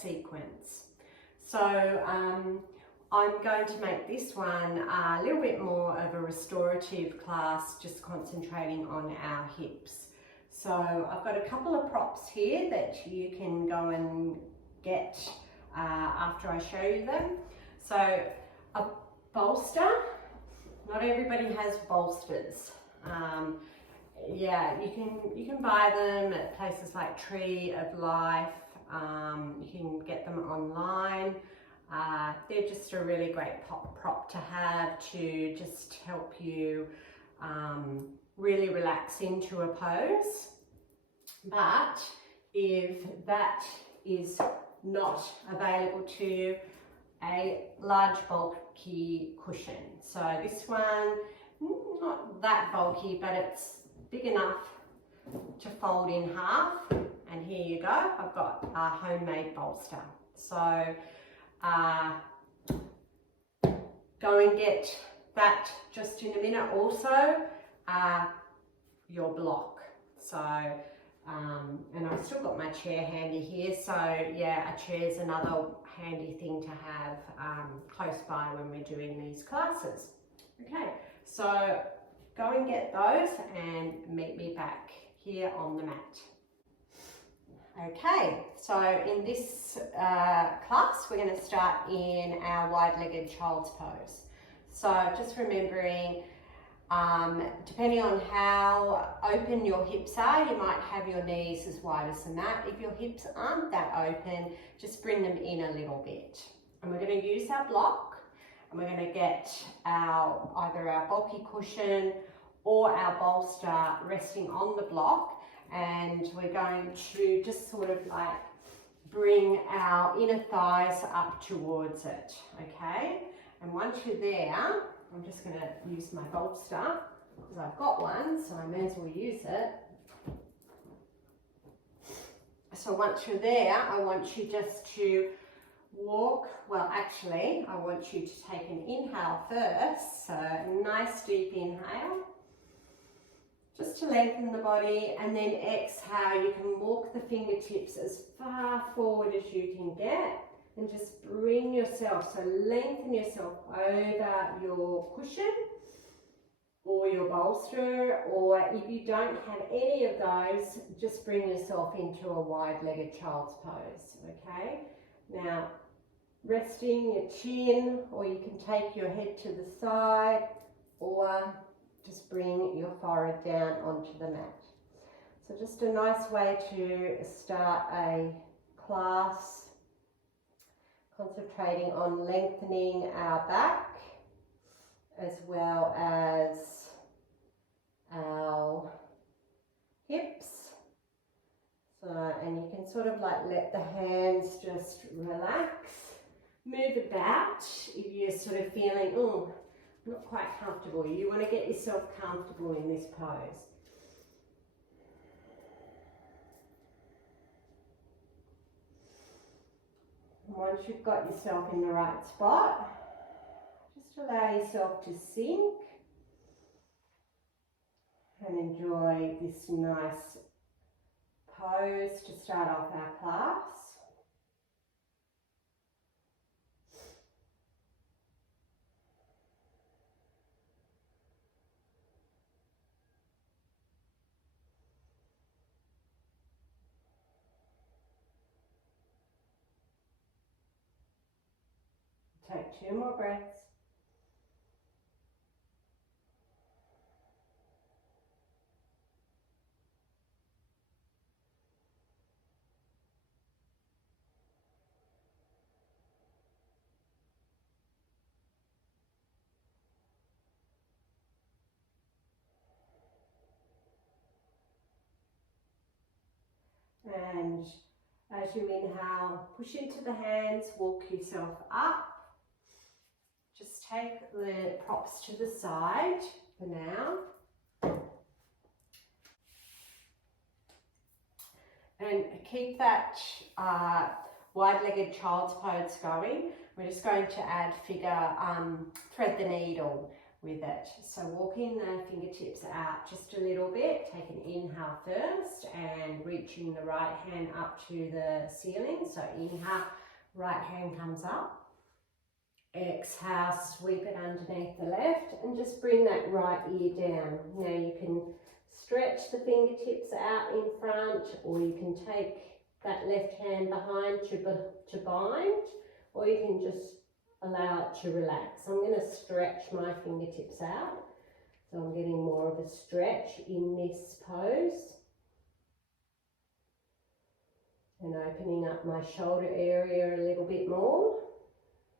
sequence. So I'm going to make this one a little bit more of a restorative class, just concentrating on our hips. So I've got a couple of props here that you can go and get after I show you them. So a bolster, not everybody has bolsters. Yeah, you can buy them at places like Tree of Life. You can get them online. They're just a really great prop to have to just help you really relax into a pose. But if that is not available to you, a large bulky cushion. So this one, not that bulky, but it's big enough to fold in half. And here you go, I've got a homemade bolster. So go and get that just in a minute. Also your block. So and I've still got my chair handy here, so yeah, a chair's another handy thing to have close by when we're doing these classes. Okay, so go and get those and meet me back here on the mat. Okay, so in this class we're going to start in our wide-legged child's pose. So just remembering, depending on how open your hips are, you might have your knees as wide as the mat. If your hips aren't that open, just bring them in a little bit. And we're going to use our block, and we're going to get either our bulky cushion or our bolster resting on the block, and we're going to just sort of like bring our inner thighs up towards it, okay? And once you're there, I'm just going to use my bolster because I've got one, so I may as well use it. So once you're there, I want you just to walk, well actually, I want you to take an inhale first, so a nice deep inhale, just to lengthen the body, and then exhale, you can walk the fingertips as far forward as you can get. And just bring yourself, so lengthen yourself over your cushion or your bolster, or if you don't have any of those, just bring yourself into a wide-legged child's pose, okay? Now, resting your chin, or you can take your head to the side, or just bring your forehead down onto the mat. So just a nice way to start a class, concentrating on lengthening our back as well as our hips. So, and you can sort of like let the hands just relax, move about if you're sort of feeling, oh, not quite comfortable. You want to get yourself comfortable in this pose. Once you've got yourself in the right spot, just allow yourself to sink and enjoy this nice pose to start off our class. Take 2 more breaths. And as you inhale, push into the hands, walk yourself up. Just take the props to the side for now. And keep that wide-legged child's pose going. We're just going to add figure, thread the needle. with it. So walking the fingertips out just a little bit, take an inhale first and reaching the right hand up to the ceiling. So inhale, right hand comes up. Exhale, sweep it underneath the left and just bring that right ear down. Now you can stretch the fingertips out in front, or you can take that left hand behind to bind, or you can just allow it to relax. I'm going to stretch my fingertips out, so I'm getting more of a stretch in this pose and opening up my shoulder area a little bit more.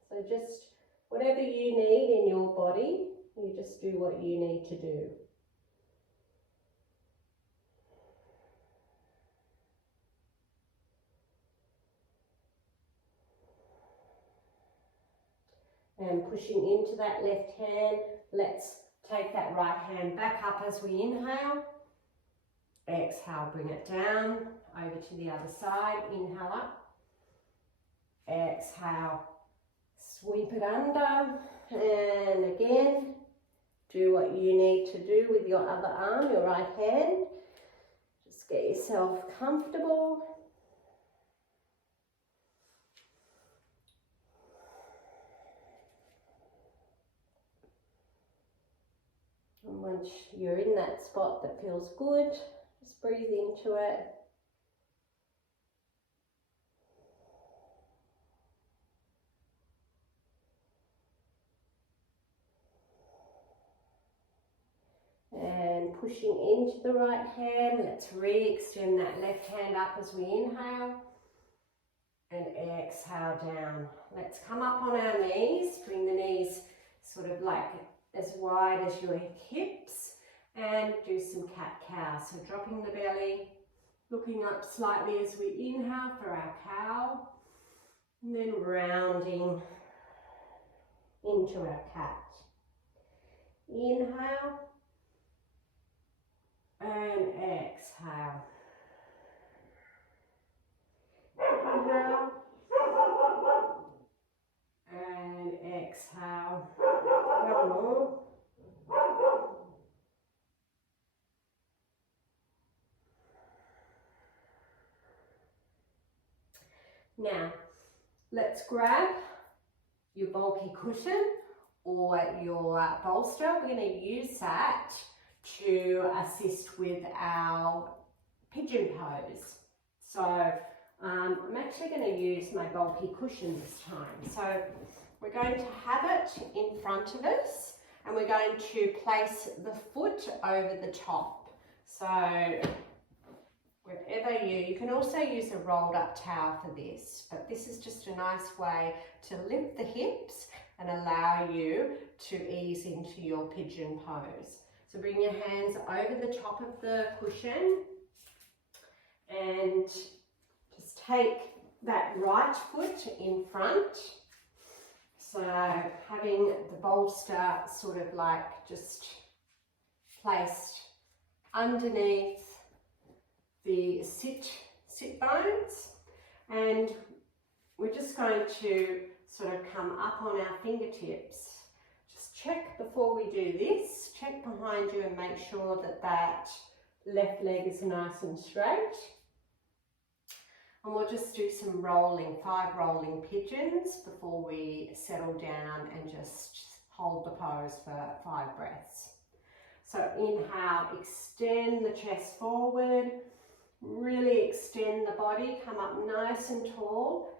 So just whatever you need in your body, you just do what you need to do. And pushing into that left hand, let's take that right hand back up as we inhale. Exhale, bring it down, over to the other side, inhale up. Exhale, sweep it under, and again, do what you need to do with your other arm, your right hand. Just get yourself comfortable. And once you're in that spot that feels good, just breathe into it. And pushing into the right hand, let's re-extend that left hand up as we inhale. And exhale down. Let's come up on our knees, bring the knees sort of like as wide as your hips, and do some cat-cow. So dropping the belly, looking up slightly as we inhale for our cow, and then rounding into our cat. Inhale and exhale. Inhale and exhale. One more. Now, let's grab your bulky cushion or your bolster. We're going to use that to assist with our pigeon pose. So I'm actually going to use my bulky cushion this time. So we're going to have it in front of us, and we're going to place the foot over the top. So wherever you can also use a rolled up towel for this, but this is just a nice way to lift the hips and allow you to ease into your pigeon pose. So bring your hands over the top of the cushion and just take that right foot in front. So having the bolster sort of like just placed underneath the sit bones, and we're just going to sort of come up on our fingertips. Just check before we do this, check behind you and make sure that that left leg is nice and straight. And we'll just do some rolling, 5 rolling pigeons before we settle down and just hold the pose for 5 breaths. So inhale, extend the chest forward, really extend the body, come up nice and tall.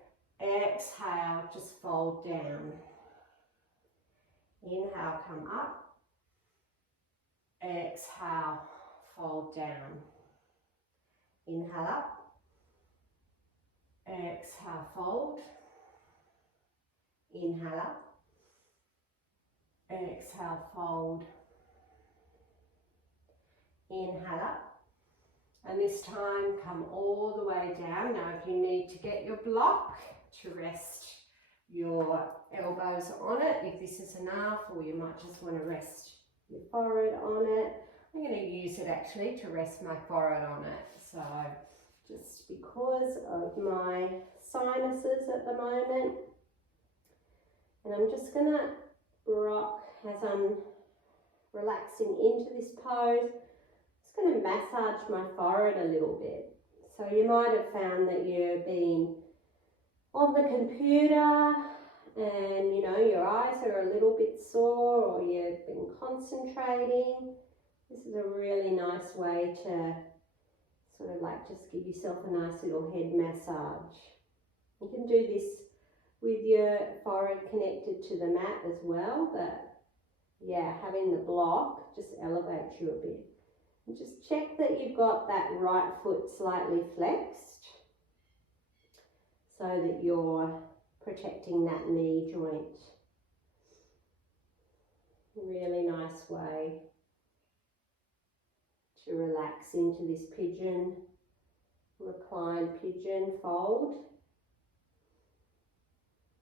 Exhale, just fold down. Inhale, come up. Exhale, fold down. Inhale up. Exhale, fold. Inhale up. Exhale, fold. Inhale up. And this time, come all the way down. Now, if you need to get your block to rest your elbows on it, if this is enough, or you might just want to rest your forehead on it. I'm going to use it actually to rest my forehead on it. So just because of my sinuses at the moment. And I'm just going to rock as I'm relaxing into this pose. Just going to massage my forehead a little bit. So you might have found that you've been on the computer and you know your eyes are a little bit sore, or you've been concentrating. This is a really nice way to sort of like just give yourself a nice little head massage. You can do this with your forehead connected to the mat as well, but yeah, having the block just elevates you a bit. And just check that you've got that right foot slightly flexed so that you're protecting that knee joint. Really nice way to relax into this pigeon, reclined pigeon fold.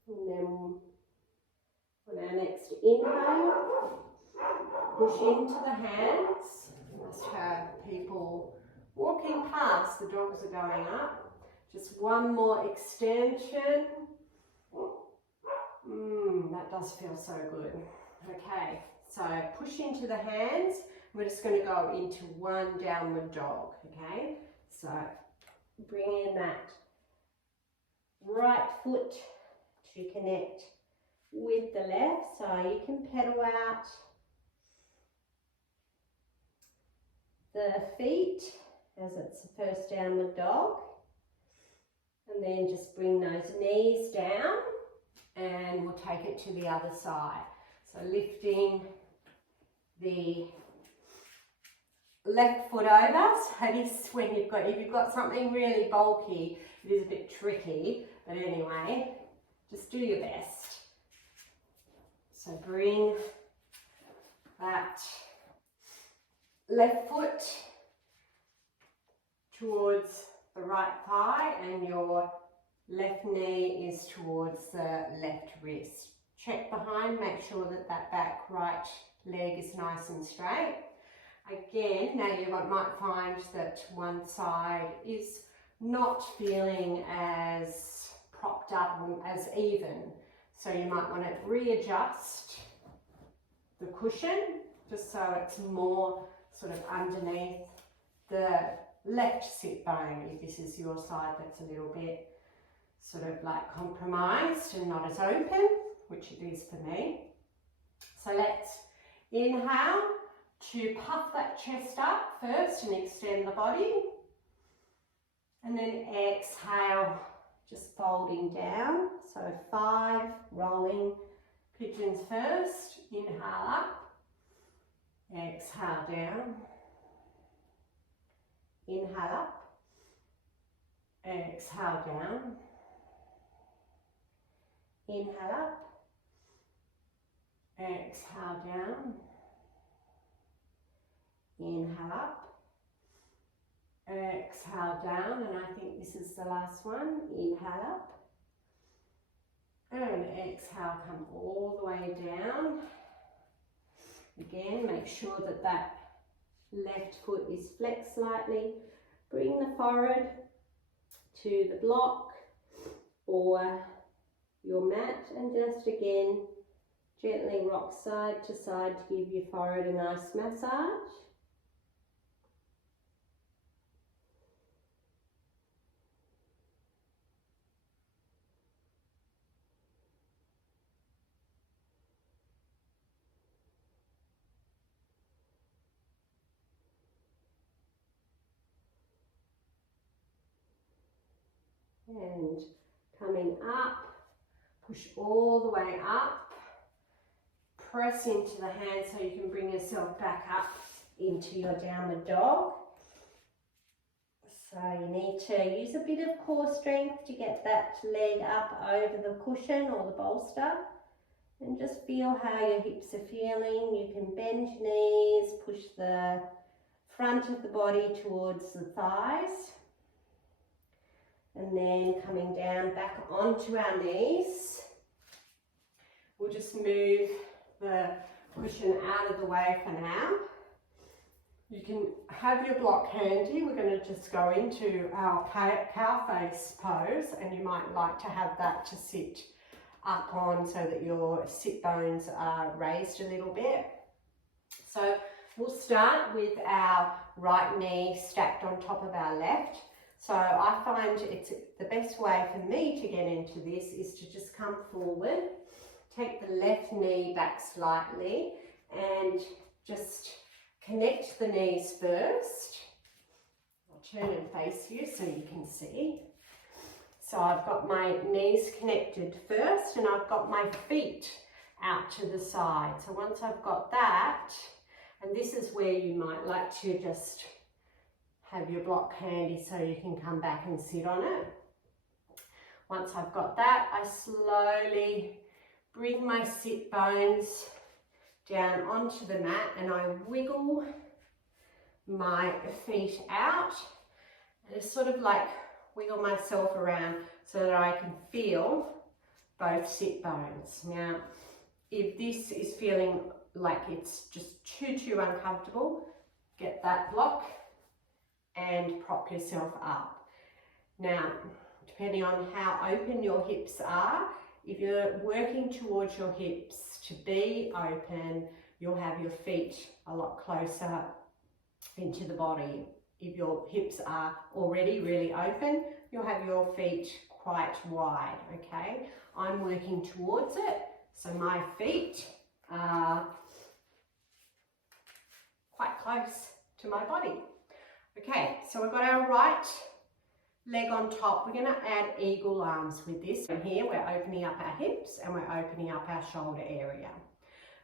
And then on our next inhale, push into the hands. You must have people walking past, the dogs are going up. Just one more extension. That does feel so good. Okay, so push into the hands. We're just going to go into one downward dog, okay? So bring in that right foot to connect with the left, so you can pedal out the feet as it's the first downward dog, and then just bring those knees down and we'll take it to the other side. So lifting the left foot over. So this, when if you've got something really bulky, it is a bit tricky, but anyway, just do your best. So bring that left foot towards the right thigh and your left knee is towards the left wrist. Check behind, make sure that that back right leg is nice and straight. Again, now you might find that one side is not feeling as propped up and as even. So you might want to readjust the cushion just so it's more sort of underneath the left sit bone, if this is your side that's a little bit sort of like compromised and not as open, which it is for me. So let's inhale to puff that chest up first and extend the body, and then exhale, just folding down. So 5 rolling pigeons first. Inhale up, exhale down, inhale up, exhale down, inhale up, exhale down, inhale up, exhale down, and I think this is the last one. Inhale up, and exhale, come all the way down. Again, make sure that that left foot is flexed slightly. Bring the forehead to the block or your mat, and just again gently rock side to side to give your forehead a nice massage. And coming up, push all the way up, press into the hands so you can bring yourself back up into your downward dog. So you need to use a bit of core strength to get that leg up over the cushion or the bolster, and just feel how your hips are feeling. You can bend your knees, push the front of the body towards the thighs, and then coming down back onto our knees. We'll just move the cushion out of the way for now. You can have your block handy. We're going to just go into our cow face pose, and you might like to have that to sit up on so that your sit bones are raised a little bit. So we'll start with our right knee stacked on top of our left. So I find it's the best way for me to get into this is to just come forward, take the left knee back slightly and just connect the knees first. I'll turn and face you so you can see. So I've got my knees connected first and I've got my feet out to the side. So once I've got that, and this is where you might like to just have your block handy so you can come back and sit on it. Once I've got that, I slowly bring my sit bones down onto the mat and I wiggle my feet out and it's sort of like wiggle myself around so that I can feel both sit bones. Now, if this is feeling like it's just too uncomfortable, get that block and prop yourself up. Now, depending on how open your hips are, if you're working towards your hips to be open, you'll have your feet a lot closer into the body. If your hips are already really open, you'll have your feet quite wide, okay? I'm working towards it, so my feet are quite close to my body. Okay, so we've got our right leg on top. We're going to add eagle arms with this. And here we're opening up our hips and we're opening up our shoulder area.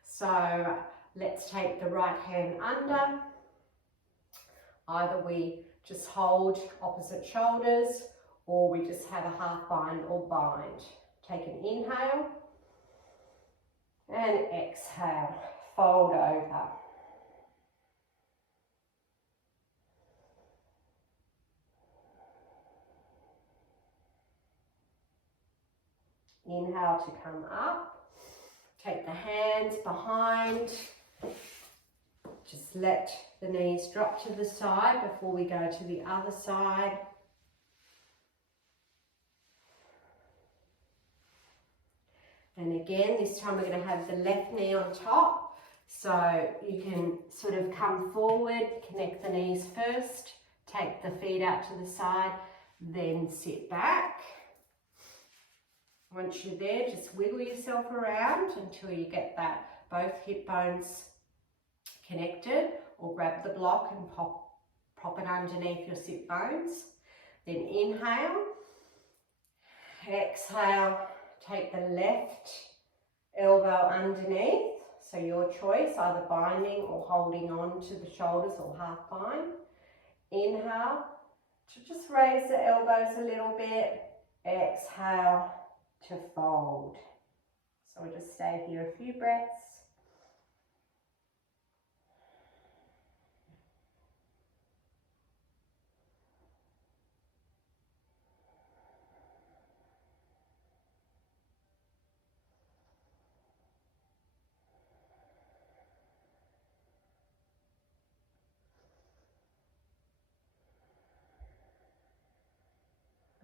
So let's take the right hand under. Either we just hold opposite shoulders or we just have a half bind or bind. Take an inhale and exhale, fold over. Inhale to come up, take the hands behind, just let the knees drop to the side before we go to the other side. And again, this time we're going to have the left knee on top, so you can sort of come forward, connect the knees first, take the feet out to the side, then sit back. Once you're there, just wiggle yourself around until you get that both hip bones connected, or grab the block and prop it underneath your sit bones. Then inhale, exhale, take the left elbow underneath. So your choice, either binding or holding on to the shoulders or half bind. Inhale to just raise the elbows a little bit. Exhale to fold. So we'll just stay here a few breaths.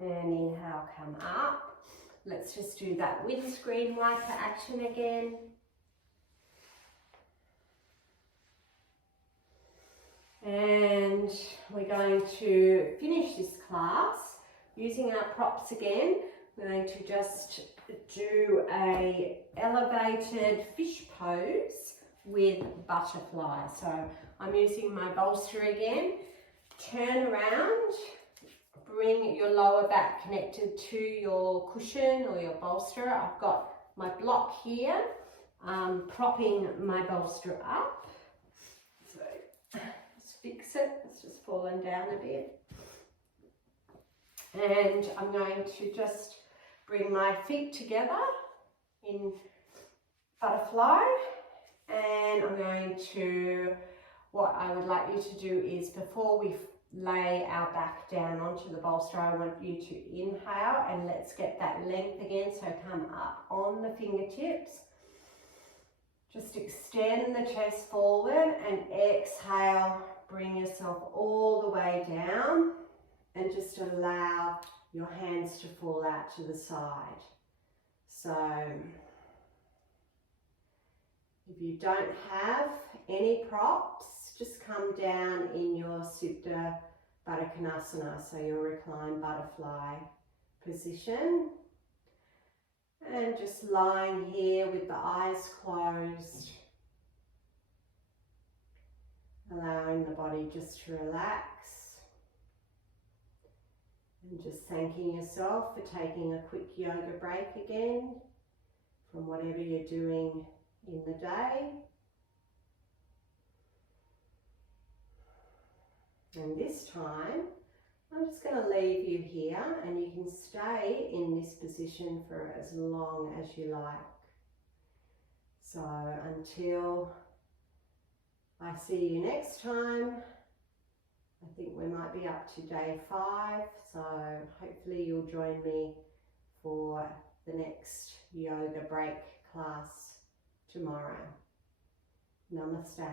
And inhale, come up. Let's just do that windscreen wiper action again. And we're going to finish this class using our props again. We're going to just do a elevated fish pose with butterfly. So I'm using my bolster again. Turn around. Bring your lower back connected to your cushion or your bolster. I've got my block here, propping my bolster up. So let's fix it. It's just fallen down a bit. And I'm going to just bring my feet together in butterfly. And I'm going to, what I would like you to do is before we lay our back down onto the bolster, I want you to inhale and let's get that length again. So come up on the fingertips. Just extend the chest forward and exhale. Bring yourself all the way down and just allow your hands to fall out to the side. So if If you don't have any props, just come down in your Supta Baddha Konasana, so your reclined butterfly position. And just lying here with the eyes closed, allowing the body just to relax. And just thanking yourself for taking a quick yoga break again from whatever you're doing in the day. And this time, I'm just going to leave you here, and you can stay in this position for as long as you like. So until I see you next time, I think we might be up to day 5, so hopefully you'll join me for the next yoga break class tomorrow. Namaste.